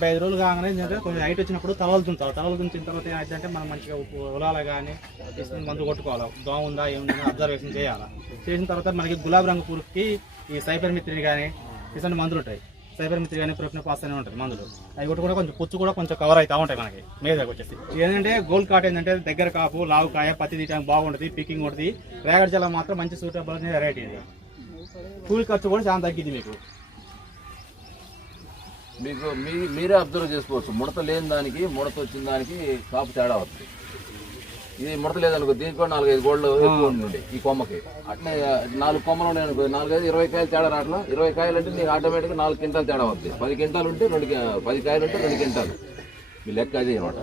75 రోజులు కాగానే ఏంటంటే కొంచెం హైట్ వచ్చినప్పుడు తలలు తుంచాలి. తలలు తుంచిన తర్వాత ఏమైందంటే మనం మంచిగా ఉలాల కానీ మందు కొట్టుకోవాలి. దోమ ఉందా ఏముందా అబ్జర్వేషన్ చేయాలి. చేసిన తర్వాత మనకి గులాబీ రంగు పురుగుకి ఈ సైపర్మిత్రిని కానీ ఇటువంటి మందులు ఉంటాయి. సైపర్మిత్రి కానీ ప్రొఫెనోఫాస్ అని ఉంటుంది మందులు. అవి కూడా కొంచెం పుచ్చు కూడా కొంచెం కవర్ అవుతూ ఉంటాయి మనకి మీదకి వచ్చేసి. ఏంటంటే గోల్డ్ కార్ట్ ఏంటంటే దగ్గర కాపు లావు కాయ పత్తి తీయడానికి బాగుంటుంది, పికింగ్ ఉంటుంది. రేగడి జలం మాత్రం మంచి సూటబుల్ వెరైటీ ఇది. కూలి ఖర్చు కూడా చాలా తగ్గింది మీకు మీరే అబ్జర్వ్ చేసుకోవచ్చు. ముడత లేని దానికి ముడత వచ్చిన దానికి కాపు తేడా వస్తుంది. ఇది ముడత లేదనుకో దీనికి కూడా 4-5 గోళ్ళు ఎక్కువ ఉండి ఈ కొమ్మకి. అట్లే 4 కొమ్మలు ఉన్నాయి అనుకో 4-5-20 కాయలు తేడా రావట్లా. 20 కాయలు అంటే నీకు ఆటోమేటిక్గా 4 క్వింటాలు తేడా వస్తుంది. 10 క్వింటాలు ఉంటే 10 కాయలు ఉంటే 2 క్వింటాలు. మీ లెక్క అదే అనమాట.